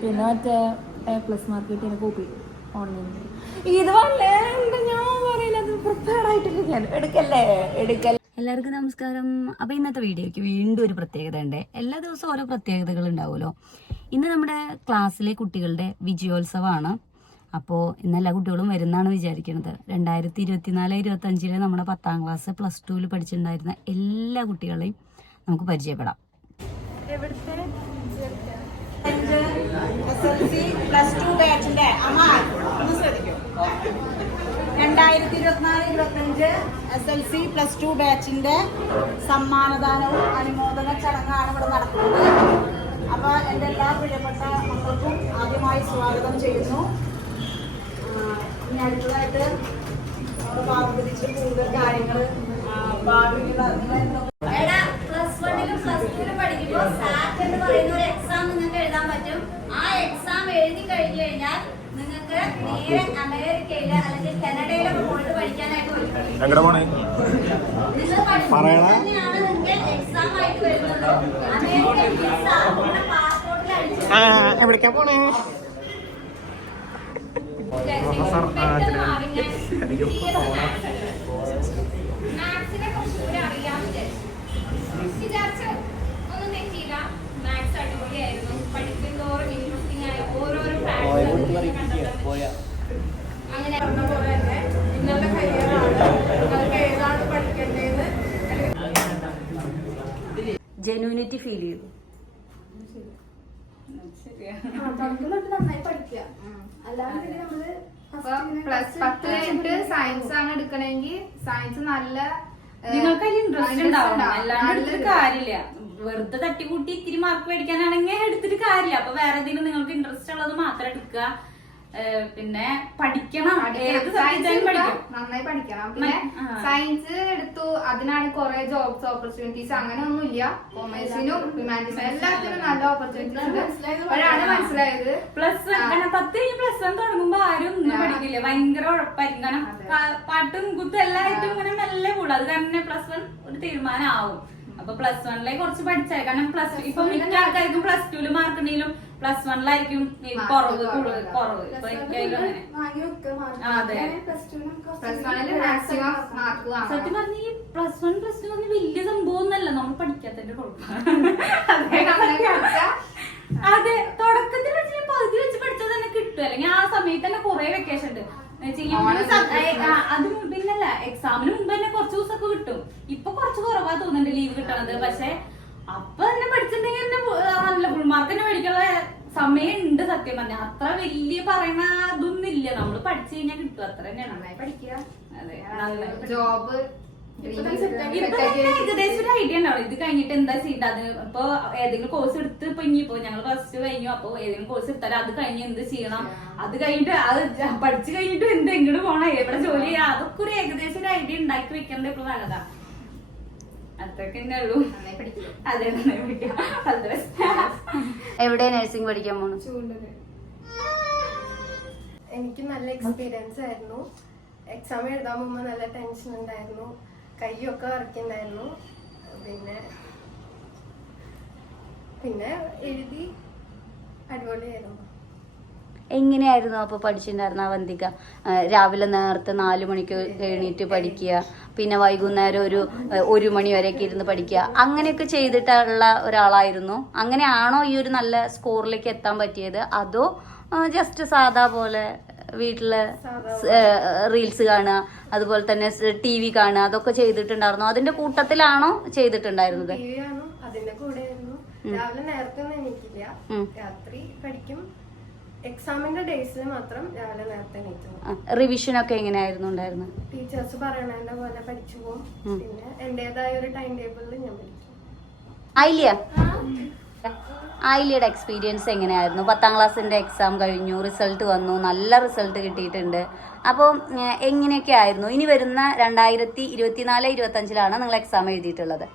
പിന്നെ മറ്റേ A+ mark കിട്ടിയ കോപ്പി ഓൺലൈനിൽ. ഇത് വല്ലേ ഞാൻ പറയുന്നത് പ്രിപ്പയർഡ് ആയിട്ടില്ല, ഞാൻ എടുക്കല്ലേ. എല്ലാവർക്കും നമസ്കാരം. അപ്പോൾ ഇന്നത്തെ വീഡിയോയ്ക്ക് വീണ്ടും ഒരു പ്രത്യേകത ഉണ്ട്. എല്ലാ ദിവസവും ഓരോ പ്രത്യേകതകൾ ഉണ്ടാവുമല്ലോ. ഇന്ന് നമ്മുടെ ക്ലാസ്സിലെ കുട്ടികളുടെ വിജയോത്സവമാണ്. അപ്പോൾ ഇന്ന് എല്ലാ കുട്ടികളും വരുന്നാണ് വിചാരിക്കുന്നത്. 2024-25 നമ്മുടെ 10ാം ക്ലാസ് +2 പഠിച്ചിട്ടുണ്ടായിരുന്ന എല്ലാ കുട്ടികളെയും നമുക്ക് പരിചയപ്പെടാം. SLC +2 ബാച്ചിന്റെ 2024-25 SLC +2 ബാച്ചിന്റെ സമ്മാനദാനവും അനുമോദന ചടങ്ങാണ് ഇവിടെ നടക്കുന്നത്. അപ്പൊ എൻ്റെ എല്ലാ പ്രിയപ്പെട്ട മക്കൾക്കും ആദ്യമായി സ്വാഗതം ചെയ്യുന്നു. ഇനി അടുത്തതായിട്ട് പാർവതിച്ച് കൂടുതൽ കാര്യങ്ങൾ ഭാവിയിൽ +1-ലും +2-ലും പഠിക്കുമ്പോൾ സാറ്റ് എന്ന് പറയുന്ന ഒരു എക്സാം നിങ്ങൾക്ക് എഴുതാൻ പറ്റും. ആ എക്സാം എഴുതി കഴിഞ്ഞു കഴിഞ്ഞാൽ നിങ്ങൾക്ക് നേരെ അമേരിക്കയില് അല്ലെങ്കിൽ കാനഡയിലൊക്കെ പോയിട്ട് പഠിക്കാനായിട്ട് വരും. നിങ്ങൾ തന്നെയാണ് നിങ്ങൾക്ക് എക്സാം ആയിട്ട് വരുന്നത്. അമേരിക്കൻ വിസ നിങ്ങളുടെ പാസ്പോർട്ടിൽ അടിച്ചു പോണേ. മാത്സിനെ കുറച്ചുകൂടി അറിയാമെന്ന് വിചാരിച്ചു. ഒന്നും തെറ്റിയില്ല. മാത്സ് അടിപൊളിയായിരുന്നു. പഠിക്കുന്നതോറും ഇൻട്രസ്റ്റിംഗ് ആയ ഓരോരോ അങ്ങനെ പറഞ്ഞ പോലെ തന്നെ നിങ്ങളുടെ കരിയറാണ്. നിങ്ങൾക്ക് ഏതാണ് പഠിക്കേണ്ടതെന്ന് ജെന്യൂനിറ്റി ഫീൽ ചെയ്തു. നന്നായി പഠിക്കുക. അല്ലാതെ നമ്മള് +10 കഴിഞ്ഞിട്ട് സയൻസ് ആണ് എടുക്കണമെങ്കിൽ സയൻസ് നല്ല നിങ്ങൾക്ക് അതിൽ ഇൻട്രസ്റ്റ് ഉണ്ടാവും. അല്ലാണ്ട് കാര്യമില്ല. വെറുതെ തട്ടിക്കൂട്ടി ഇത്തിരി മാർക്ക് മേടിക്കാനാണെങ്കിൽ എടുത്തിട്ട് കാര്യമില്ല. അപ്പൊ വേറെ എന്തെങ്കിലും നിങ്ങൾക്ക് ഇൻട്രസ്റ്റ് ഉള്ളത് മാത്രം എടുക്കുക. പിന്നെ പഠിക്കണം, ഏത് സബ്ജക്റ്റായാലും പഠിക്കണം, നന്നായി പഠിക്കണം. പിന്നെ സയൻസ് എടുത്തു, അതിനാണ് കുറെ ജോബ്സ് ഓപ്പർച്യൂണിറ്റീസ് അങ്ങനെ ഒന്നുമില്ല. കൊമേഴ്സിനും ഹ്യൂമാനിറ്റീസിനും എല്ലാത്തിനും നല്ല ഓപ്പർച്യൂണിറ്റീസ് ഉണ്ട്. അപ്പോഴാണ് മനസ്സിലായത് +1 തുടങ്ങുമ്പോ ആരും ഒന്നും പഠിക്കില്ല. ഭയങ്കര ഉഴപ്പായിരിക്കും. കാരണം പാട്ടും കുത്തും എല്ലായിട്ടും ഇങ്ങനെ മെല്ലെ കൂടും. അത് കാരണം +1 ഒരു തീരുമാനം ആവും. അപ്പൊ +1 കുറച്ച് പഠിച്ചാൽ, കാരണം ഇപ്പൊ മിക്ക ആൾക്കാർക്കും +2 മാർക്ക് ഉണ്ടെങ്കിലും +1 കുറവ്. ഇപ്പൊ എനിക്കായാലും അങ്ങനെ. അതെ, മാക്സിമം മാർക്ക് സത്യം പറഞ്ഞ ഈ +1 +2 വലിയ സംഭവം ഒന്നല്ല, നമ്മൾ പഠിക്കാത്തതിന്റെ കുഴപ്പം. അതെ, തുടക്കത്തിൽ വെച്ച് പകുതി വെച്ച് പഠിച്ചത് തന്നെ കിട്ടും. അല്ലെങ്കിൽ ആ സമയത്ത് തന്നെ കുറെ വെക്കേഷൻ ഉണ്ട്. അത് പിന്നല്ല, എക്സാമിന് മുമ്പ് തന്നെ കുറച്ച് ദിവസമൊക്കെ കിട്ടും. ഇപ്പൊ കുറച്ച് കുറവാ തോന്നുന്നുണ്ട് ലീവ് കിട്ടണത്. പക്ഷെ അപ്പൊ തന്നെ പഠിച്ചിട്ടുണ്ടെങ്കിൽ നല്ല ഫുൾ മാർക്ക് തന്നെ മേടിക്കാനുള്ള സമയം ഉണ്ട്. സത്യം പറഞ്ഞാൽ അത്ര വലിയ പറയണ അതൊന്നും ഇല്ല. നമ്മള് പഠിച്ചു കഴിഞ്ഞാൽ കിട്ടും, അത്ര തന്നെയാണ്. നന്നായി പഠിക്കുക. അതെ, ജോബ് ഏകദേശം ഒരു ഐഡിയ ഉണ്ടാവും. ഇത് കഴിഞ്ഞിട്ട് എന്താ ചെയ്യേണ്ടത്, അത് ഇപ്പൊ ഏതെങ്കിലും കോഴ്സ് എടുത്ത് ഇപ്പൊ ഇനിയിപ്പോ ഞങ്ങൾ +2 കഴിഞ്ഞു, അപ്പൊ ഏതെങ്കിലും കോഴ്സ് എടുത്താലും അത് കഴിഞ്ഞ് എന്ത് ചെയ്യണം, അത് കഴിഞ്ഞിട്ട് അത് പഠിച്ചു കഴിഞ്ഞിട്ട് എന്തെങ്കിലും പോണം, എവിടെ ജോലി ചെയ്യാം, അതൊക്കെ ഒരു ഏകദേശം ഒരു ഐഡിയ ഉണ്ടാക്കി വെക്കേണ്ടത് ഇപ്പൊ നല്ലതാ. അത്രയൊക്കെ തന്നെ ഉള്ളൂ. അതെ, നന്നായി പഠിക്കാം. എവിടെ നഴ്സിംഗ് പഠിക്കാൻ പോണു? എനിക്ക് നല്ല എക്സ്പീരിയൻസ് ആയിരുന്നു. എക്സാം എഴുതാൻ മുമ്പ് നല്ല ടെൻഷൻ ഉണ്ടായിരുന്നു, കൈയൊക്കെ വറക്കുന്നുണ്ടായിരുന്നു. പിന്നെ എഴുതി അടിപൊളിയായിരുന്നു. എങ്ങനെയായിരുന്നു അപ്പൊ പഠിച്ചിട്ടുണ്ടായിരുന്ന അവന്തിക? രാവിലെ നേരത്തെ 4 മണിക്ക് എണീറ്റ് പഠിക്കുക, പിന്നെ വൈകുന്നേരം ഒരു 1 മണി വരെയൊക്കെ ഇരുന്ന് പഠിക്കുക, അങ്ങനെയൊക്കെ ചെയ്തിട്ടുള്ള ഒരാളായിരുന്നു? അങ്ങനെയാണോ ഈ ഒരു നല്ല സ്കോറിലേക്ക് എത്താൻ പറ്റിയത്, അതോ ജസ്റ്റ് സാധാ പോലെ വീട്ടില് റീൽസ് കാണുക, അതുപോലെ തന്നെ TV കാണുക, അതൊക്കെ ചെയ്തിട്ടുണ്ടായിരുന്നു? അതിന്റെ കൂട്ടത്തിലാണോ ചെയ്തിട്ടുണ്ടായിരുന്നത്? അതിന്റെ കൂടെ രാവിലെ നേരത്തെ ഒന്നും എണീക്കില്ല, രാത്രി പഠിക്കും. എക്സാമിന്റെ ഡേയ്സിൽ മാത്രം രാവിലെ നേരത്തെ എണീക്കും. റിവിഷൻ ഒക്കെ എങ്ങനെയായിരുന്നു ഉണ്ടായിരുന്നത്? ടീച്ചേഴ്സ് പറയണതിന്റെ പോലെ പഠിച്ചു പോകും. പിന്നെ എന്റേതായ ഒരു ടൈം ടേബിളിൽ ഞാൻ പഠിക്കും. ആയില്ലയുടെ എക്സ്പീരിയൻസ് എങ്ങനെയായിരുന്നു? 10ാം ക്ലാസ്സിന്റെ എക്സാം കഴിഞ്ഞു, റിസൾട്ട് വന്നു, നല്ല റിസൾട്ട് കിട്ടിയിട്ടുണ്ട്. അപ്പോൾ എങ്ങനെയൊക്കെ ആയിരുന്നു? ഇനി വരുന്ന 2024-25 നിങ്ങൾ എക്സാം എഴുതിയിട്ടുള്ളത്.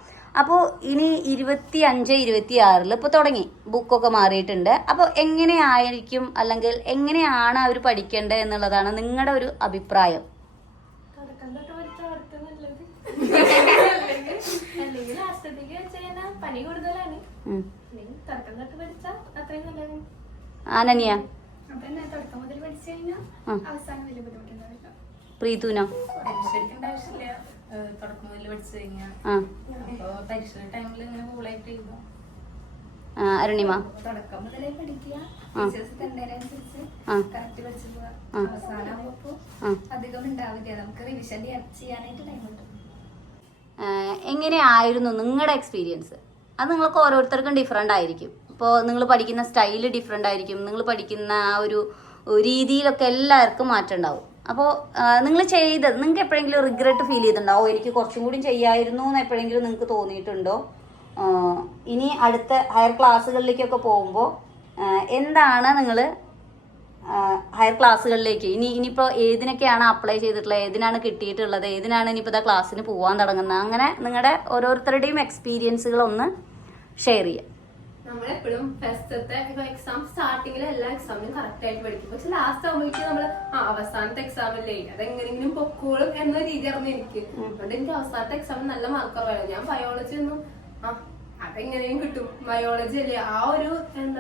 അപ്പോൾ ഇനി 25-26 ഇപ്പോൾ തുടങ്ങി, ബുക്കൊക്കെ മാറിയിട്ടുണ്ട്. അപ്പോൾ എങ്ങനെയായിരിക്കും, അല്ലെങ്കിൽ എങ്ങനെയാണ് അവർ പഠിക്കേണ്ടത് എന്നുള്ളതാണ് നിങ്ങളുടെ ഒരു അഭിപ്രായം? അല്ലെങ്കിൽ പനി കൂടുതലാണ്. തുടക്കം തൊട്ട് പഠിച്ചാൽ അത്രയും നല്ലത്. അനന്യ അപ്പൊ തന്നെ തുടക്കം മുതൽ പഠിച്ചു കഴിഞ്ഞാൽ അവസാനം വലിയ ബുദ്ധിമുട്ടുണ്ടാവില്ല. പ്രീതുനോ? പഠിച്ചെടുക്കേണ്ട ആവശ്യമില്ല. തുടക്കം മുതൽ പഠിച്ചു കഴിഞ്ഞാൽ അപ്പൊ പരീക്ഷ ടൈമിൽ ഇങ്ങനെ കൂളായിട്ട് എഴുതാം. അരുണിമ? തുടക്കം മുതലേ പഠിക്കുക, ടീച്ചേഴ്സ് തന്നതിനനുസരിച്ച് കറക്റ്റ് പഠിച്ചു പോവാ. അവസാനമാകുമ്പോ അധികം ഉണ്ടാവില്ല, നമുക്ക് റിവിഷൻ ചെയ്യാനായിട്ട് ടൈം കിട്ടും. എങ്ങനെയായിരുന്നു നിങ്ങളുടെ എക്സ്പീരിയൻസ്? അത് നിങ്ങൾക്ക് ഓരോരുത്തർക്കും ഡിഫറെൻ്റ് ആയിരിക്കും. ഇപ്പോൾ നിങ്ങൾ പഠിക്കുന്ന സ്റ്റൈല് ഡിഫറെൻ്റ് ആയിരിക്കും, നിങ്ങൾ പഠിക്കുന്ന ആ ഒരു രീതിയിലൊക്കെ എല്ലാവർക്കും മാറ്റം ഉണ്ടാവും. അപ്പോൾ നിങ്ങൾ ചെയ്തത് നിങ്ങൾക്ക് എപ്പോഴെങ്കിലും റിഗ്രറ്റ് ഫീൽ ചെയ്തിട്ടുണ്ടാവും, എനിക്ക് കുറച്ചും കൂടി ചെയ്യായിരുന്നു എന്ന് എപ്പോഴെങ്കിലും നിങ്ങൾക്ക് തോന്നിയിട്ടുണ്ടോ? ഇനി അടുത്ത ഹയർ ക്ലാസ്സുകളിലേക്കൊക്കെ പോകുമ്പോൾ എന്താണ് നിങ്ങൾ ഹയർ ക്ലാസ്സുകളിലേക്ക് ഇനിയിപ്പോൾ ഏതിനൊക്കെയാണ് അപ്ലൈ ചെയ്തിട്ടുള്ളത്, ഏതിനാണ് കിട്ടിയിട്ടുള്ളത്, ഏതിനാണ് ഇനിയിപ്പോൾ ഇതാ ക്ലാസ്സിന് പോകാൻ തുടങ്ങുന്നത്, അങ്ങനെ നിങ്ങളുടെ ഓരോരുത്തരുടെയും എക്സ്പീരിയൻസുകളൊന്ന് ഷെയർ ചെയ്യുക. നമ്മളെപ്പോഴും ഫസ്റ്റത്തെ ഇപ്പൊ എക്സാം സ്റ്റാർട്ടിങ്ങിൽ എല്ലാ എക്സാമിനും കറക്റ്റ് ആയിട്ട് പഠിക്കും. പക്ഷെ ലാസ്റ്റ് ആകുമ്പോഴേക്കും നമ്മള് അവസാനത്തെ എക്സാം അല്ലേ അതെങ്ങനെങ്കിലും പൊക്കോളും എന്ന രീതിയായിരുന്നു എനിക്ക്. അതുകൊണ്ട് എനിക്ക് അവസാനത്തെ എക്സാമിന് നല്ല മാർക്ക് കുറവായിരുന്നു. ഞാൻ ബയോളജി ഒന്നും അതെങ്ങനെയും കിട്ടും, ബയോളജി അല്ലേ ആ ഒരു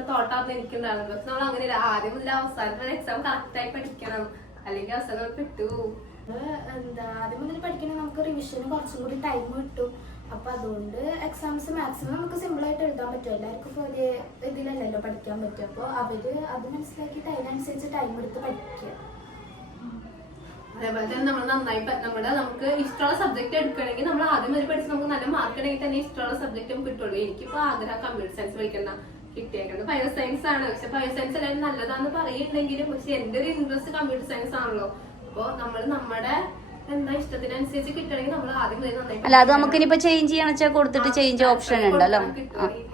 തോട്ടായിരുന്നു എനിക്കുണ്ടായിരുന്നത്. പക്ഷെ നമ്മൾ അങ്ങനെയല്ല, ആദ്യം മുതൽ അവസാനത്തെ എക്സാം കറക്റ്റ് ആയി പഠിക്കണം, അല്ലെങ്കിൽ അവസാനം നമ്മൾ കിട്ടുപോകും. ആദ്യം മുതൽ പഠിക്കണേ നമുക്ക് റിവിഷന് കുറച്ചും കൂടി ടൈം കിട്ടും. അപ്പൊ അതുകൊണ്ട് എക്സാംസ് മാക്സിമം നമുക്ക് സിമ്പിൾ ആയിട്ട് എഴുതാൻ പറ്റും. എല്ലാവർക്കും ഇപ്പോൾ ഒരേ ഇതിലല്ലല്ലോ പഠിക്കാൻ പറ്റും. അപ്പോൾ അവര് അത് മനസ്സിലാക്കിയിട്ട് അതിനനുസരിച്ച് ടൈം എടുത്ത് പഠിക്കുക. അതേപോലെ തന്നെ നമ്മൾ നന്നായി നമുക്ക് ഇഷ്ടമുള്ള സബ്ജക്ട് എടുക്കണമെങ്കിൽ നമ്മൾ ആദ്യം വരെ പഠിച്ച് നമുക്ക് നല്ല മാർക്ക് ഉണ്ടെങ്കിൽ തന്നെ ഇഷ്ടമുള്ള സബ്ജക്റ്റും കിട്ടുള്ളൂ. എനിക്കിപ്പോ ആഗ്രഹം കമ്പ്യൂട്ടർ സയൻസ് പഠിക്കുന്ന കിട്ടിയേക്കുന്നത് ബയോ സയൻസ് ആണ്. പക്ഷെ ബയോ സയൻസ് എല്ലാവരും നല്ലതാന്ന് പറയുന്നുണ്ടെങ്കിലും പക്ഷെ എന്റെ ഒരു ഇൻട്രസ്റ്റ് കമ്പ്യൂട്ടർ സയൻസ് ആണല്ലോ. അപ്പൊ നമ്മൾ നമ്മുടെ എന്താ ഇഷ്ടത്തിനനുസരിച്ച് കിട്ടണമെങ്കിൽ നമ്മൾ ആദ്യം വരെ നന്നായി. അല്ല, അത് നമുക്കിനിപ്പോ ചേഞ്ച് ചെയ്യണമെന്ന് വെച്ചാൽ കൊടുത്തിട്ട് ചേഞ്ച് ഓപ്ഷൻ ഉണ്ടല്ലോ.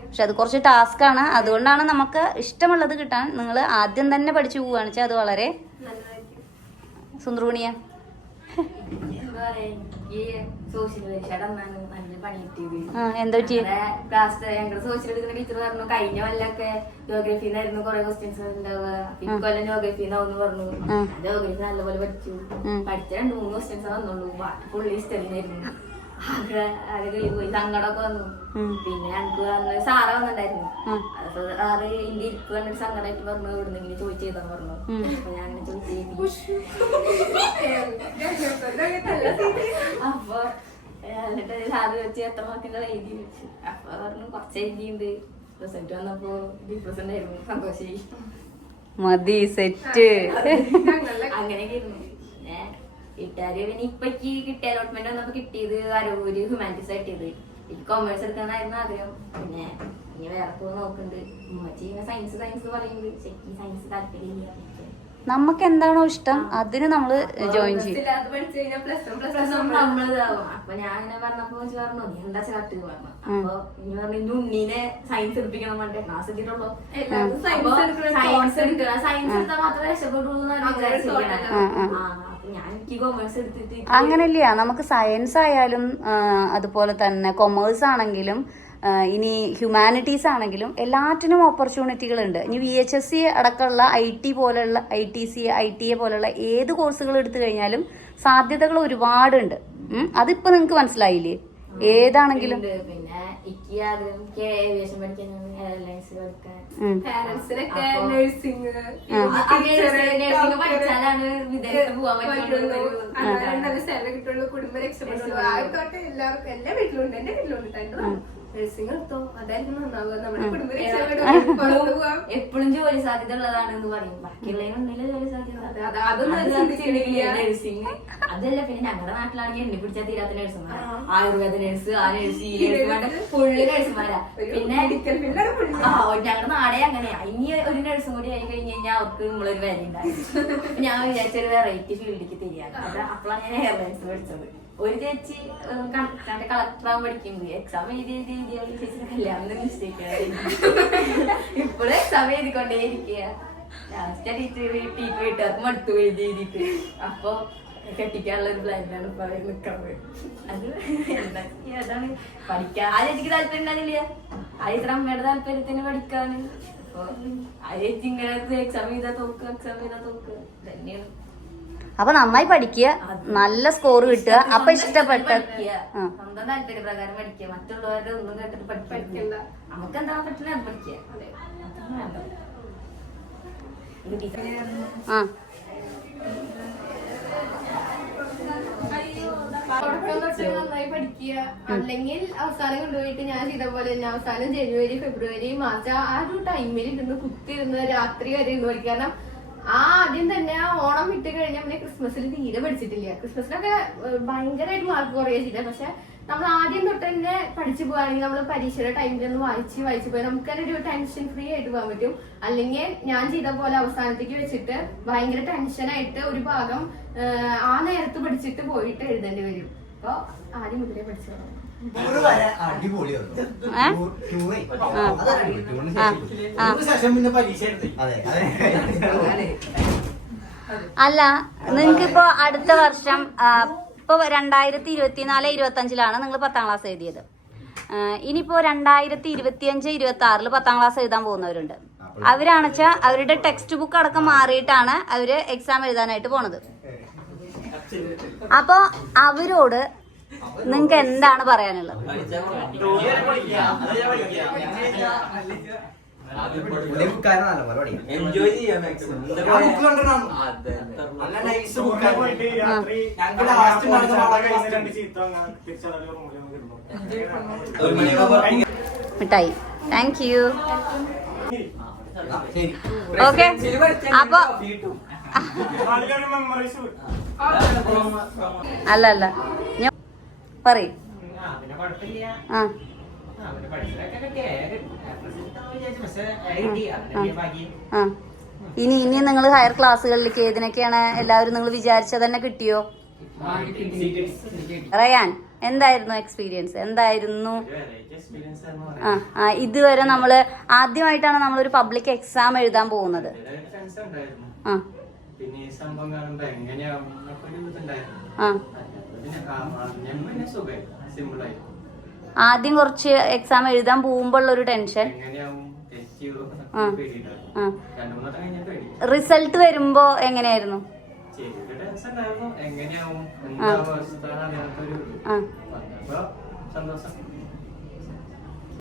പക്ഷെ അത് കുറച്ച് ടാസ്ക് ആണ്. അതുകൊണ്ടാണ് നമുക്ക് ഇഷ്ടമുള്ളത് കിട്ടാൻ നിങ്ങൾ ആദ്യം തന്നെ പഠിച്ചു പോവുകയാണെന്ന് വെച്ചാൽ അത് വളരെ സുന്ദരൂണിയ. സോഷ്യൽ നല്ല പണി കിട്ടിയത്. എന്താ പറ്റിയ? ഞങ്ങളുടെ സോഷ്യൽ എടുക്കുന്ന ടീച്ചർ പറഞ്ഞു കഴിഞ്ഞ കൊല്ലൊക്കെ ജോഗ്രഫിന്നായിരുന്നു കുറെ ക്വസ്റ്റ്യൻസ് ഉണ്ടാവുക, ഇക്കൊല്ലം ജോഗ്രഫിന്നാവെന്ന് പറഞ്ഞു. ജോഗ്രഫി നല്ലപോലെ പഠിച്ചു. പഠിച്ച 2-3 ക്വസ്റ്റ്യൻസ് വന്നുള്ളൂ, ഫുള്ളി ഹിസ്റ്ററിനായിരുന്നു. ആകെ കളി പോയി, സങ്കടമൊക്കെ വന്നു. പിന്നെ ഞങ്ങൾക്ക് വന്ന് സാറ വന്നിട്ടുണ്ടായിരുന്നു. അപ്പൊ സാറ് ഇന്ത്യ ഇരിപ്പ് കണ്ടിട്ട് സങ്കടമായിട്ട് പറഞ്ഞു എവിടുന്നെങ്കിലും ചോദിച്ചു ചെയ്താന്ന് പറഞ്ഞു. അപ്പൊ ഞാൻ അങ്ങനെ ചോദിച്ചു. അപ്പൊ എന്നിട്ട് സാറ് വെച്ച് എത്ര മാർക്കിന്റെ എഴുതി വെച്ചു. അപ്പൊ പറഞ്ഞു കുറച്ച് എഴുതിയുണ്ട്. റിസൾട്ട് വന്നപ്പോ ഡിപ്രസന്റ് ആയിരുന്നു, സന്തോഷായി. മതി സെറ്റ്. അങ്ങനെയൊക്കെ ഇരുന്നു. പിന്നെ വീട്ടുകാര് പിന്നെ ഇപ്പൊ കിട്ടിയ അലോട്ട്മെന്റ് വന്നപ്പോ കിട്ടിയത് അരൂര് ഹ്യൂമാനിറ്റീസ് കിട്ടിയത്. എനിക്ക് കൊമേഴ്സ് എടുക്കാനായിരുന്നു ആഗ്രഹം. പിന്നെ ഇനി വേറെ പോയി നോക്കുന്നുണ്ട്. ഉമ്മച്ചി സയൻസ് പറയുന്നത് ശരിക്കും സയൻസ് താല്പര്യമില്ല. നമുക്ക് എന്താണോ ഇഷ്ടം അതിന് നമ്മള് ജോയിൻ ചെയ്യും. നമ്മളിതാവും. അപ്പൊ ഞാൻ അങ്ങനെ പറഞ്ഞപ്പോ പറഞ്ഞു നീ എന്താ ചേർത്ത് പറഞ്ഞു. അപ്പൊ ഇനി പറഞ്ഞു ഉണ്ണീനെ സയൻസ് എടുപ്പിക്കണം പറഞ്ഞിട്ട് ക്ലാസ് എത്തിയിട്ടുള്ളൂ. സയൻസ് എടുക്കുക, സയൻസ് എടുത്താൽ മാത്രമേ രക്ഷപ്പെടൂ എന്നാണ് വിചാരിച്ചിരിക്കണേ. ഞാൻ എനിക്ക് കൊമേഴ്സ് എടുത്തിട്ട് അങ്ങനെയില്ല, നമുക്ക് സയൻസ് ആയാലും അതുപോലെ തന്നെ കൊമേഴ്സ് ആണെങ്കിലും ഇനി ഹ്യൂമാനിറ്റീസ് ആണെങ്കിലും എല്ലാറ്റിനും ഓപ്പർച്യൂണിറ്റികളുണ്ട്. ഇനി VHSC അടക്കമുള്ള IT പോലുള്ള ITC ITA പോലുള്ള ഏത് കോഴ്സുകൾ എടുത്തു കഴിഞ്ഞാലും സാധ്യതകൾ ഒരുപാടുണ്ട്. അതിപ്പോ നിങ്ങൾക്ക് മനസ്സിലായില്ലേ? ഏതാണെങ്കിലും പിന്നെ എനിക്ക് ആഗ്രഹം ഏവിയേഷൻ പഠിക്കാൻ, എയർലൈൻസ് പഠിക്കാൻ. പാരന്റ്സിനൊക്കെ നഴ്സിംഗ് പഠിച്ചാലാണ് വിദേശത്ത് പോകാൻ പറ്റുള്ളൂ, നല്ല സാലറി കിട്ടുള്ളൂ, കുടുംബം രക്ഷപ്പെടുള്ളൂ. ആയിക്കോട്ടെ, എല്ലാവർക്കും എല്ലാ വീട്ടിലുണ്ട്, എന്റെ വീട്ടിലുണ്ട്. നഴ്സിംഗ് എടുത്തോ, അതായിരിക്കും നന്നാവുക. നമ്മുടെ കുടുംബം രക്ഷപ്പെടും. എപ്പോഴും ജോലി സാധ്യത ഉള്ളതാണെന്ന് പറയും. ബാക്കിയുള്ളതിനൊന്നുമില്ല ജോലി സാധ്യത. നഴ്സിംഗ് അതല്ല. പിന്നെ ഞങ്ങളുടെ നാട്ടിലാണെങ്കിൽ എണ്ണി പിടിച്ചാൽ തീരാത്ത നഴ്സുമാരാ. ആയുർവേദ നഴ്സ്, ആ നഴ്സ്, ഈ നഴ്സുമാരുടെ ഫുള്ള് നഴ്സുമാരാ. പിന്നെ ഞങ്ങളുടെ നാടേ അങ്ങനെയാ. ഇനി ഒരു നഴ്സും കൂടി ആയി കഴിഞ്ഞ് കഴിഞ്ഞാൽ അവർക്ക് നമ്മളൊരു വില ഉണ്ടായിരുന്നു. ഞാൻ വിചാരിച്ചൊരു വെറൈറ്റി ഫീൽഡിലേക്ക് തിരിയാറ്. അപ്പോഴാണ് ഞാൻ എയർലൈൻസ് പഠിച്ചത്. ഒരു ചേച്ചി കളക്ടറാൻ പഠിക്കുന്നത് എക്സാം എഴുതി ചേച്ചി കല്യാണം നിശ്ചയിക്കാറ്. ഇപ്പോഴും എക്സാം എഴുതിക്കൊണ്ടേ ഇരിക്കുക. ലാസ്റ്റ് വീട്ടുകാർക്ക് മടുത്തു എഴുതിയിട്ട്. അപ്പൊ കെട്ടിക്കാനുള്ള ഒരു പ്ലാനിലാണ് ഇപ്പൊ നിൽക്കുന്നത്. അത് എന്താ അതാണ് പഠിക്കാൻ. ആ ചേച്ചിക്ക് താല്പര്യം ഉണ്ടാവില്ല, ആ ചേച്ചിയുടെ അമ്മയുടെ താല്പര്യത്തിന് പഠിക്കാന്. അപ്പൊ ആ ചേച്ചി ഇങ്ങനെ എക്സാം ചെയ്താ തോക്കുക തന്നെയാണ്. അപ്പൊ നന്നായി പഠിക്കുക, നല്ല സ്കോർ കിട്ടുക, അപ്പൊ ഇഷ്ടപ്പെട്ട സ്വന്തം താല്പര്യപ്രകാരം പഠിക്കുക, മറ്റുള്ളവരുടെ ഒന്നും കേട്ടിട്ട് പഠിക്കണ്ട. നമുക്ക് എന്താ പറ്റുന്നത് അത് പഠിക്കുക. ആ തുടക്കം തൊട്ട് നന്നായി പഠിക്കുക, അല്ലെങ്കിൽ അവസാനം കൊണ്ടുപോയിട്ട് ഞാൻ ചെയ്ത പോലെ തന്നെ അവസാനം ജനുവരി ഫെബ്രുവരി മാർച്ച് ആ ഒരു ടൈമിൽ ഇരുന്ന് കുത്തിയിരുന്ന് രാത്രി വരെ ഇരുന്ന് പഠിക്കുക. കാരണം ആദ്യം തന്നെ ഓണം വിട്ട് കഴിഞ്ഞാൽ പിന്നെ ക്രിസ്മസിൽ തീരെ പഠിച്ചിട്ടില്ല. ക്രിസ്മസിനൊക്കെ ഭയങ്കരമായിട്ട് മാർക്ക് കുറയുക ചെയ്തത്. പക്ഷെ നമ്മൾ ആദ്യം തൊട്ട് തന്നെ പഠിച്ചു പോകാണെങ്കിൽ നമ്മൾ പരീക്ഷയുടെ ടൈമിലൊന്ന് വായിച്ച് പോയി നമുക്ക് തന്നെ ഒരു ടെൻഷൻ ഫ്രീ ആയിട്ട് പോകാൻ പറ്റും. അല്ലെങ്കിൽ ഞാൻ ചെയ്ത പോലെ അവസാനത്തേക്ക് വെച്ചിട്ട് ഭയങ്കര ടെൻഷനായിട്ട് ഒരു ഭാഗം ആ നേരത്ത് പഠിച്ചിട്ട് പോയിട്ട് എഴുതേണ്ടി വരും. അപ്പൊ ആദ്യം മുതലേ പഠിച്ചു തുടങ്ങും. അല്ല, നിങ്ങൾക്കിപ്പോ അടുത്ത വർഷം ഇപ്പൊ 2024-25 നിങ്ങൾ 10ാം ക്ലാസ് എഴുതിയത്. ഇനിയിപ്പോ 2025-26 10ാം ക്ലാസ് എഴുതാൻ പോകുന്നവരുണ്ട്. അവരാണെച്ചാ അവരുടെ ടെക്സ്റ്റ് ബുക്ക് അടക്കം മാറിയിട്ടാണ് അവര് എക്സാം എഴുതാനായിട്ട് പോണത്. അപ്പൊ അവരോട് നിങ്ങക്ക് എന്താണ് പറയാനുള്ളത്? എൻജോയ് ചെയ്യാം മാക്സിമം. മിഠായി. Thank you. ഓക്കെ, അപ്പൊ അല്ല ഞാൻ പറയും. ഇനി നിങ്ങൾ ഹയർ ക്ലാസ്സുകളിലേക്ക് ഏതിനൊക്കെയാണ് എല്ലാവരും നിങ്ങൾ വിചാരിച്ചത് തന്നെ കിട്ടിയോ? റയാൻ, എന്തായിരുന്നു എക്സ്പീരിയൻസ്? എന്തായിരുന്നു? ഇതുവരെ നമ്മള് ആദ്യമായിട്ടാണ് നമ്മളൊരു പബ്ലിക് എക്സാം എഴുതാൻ പോകുന്നത്. ആദ്യം കുറച്ച് എക്സാം എഴുതാൻ പോകുമ്പോൾ ഒരു ടെൻഷൻ, റിസൾട്ട് വരുമ്പോ എങ്ങനെയായിരുന്നു?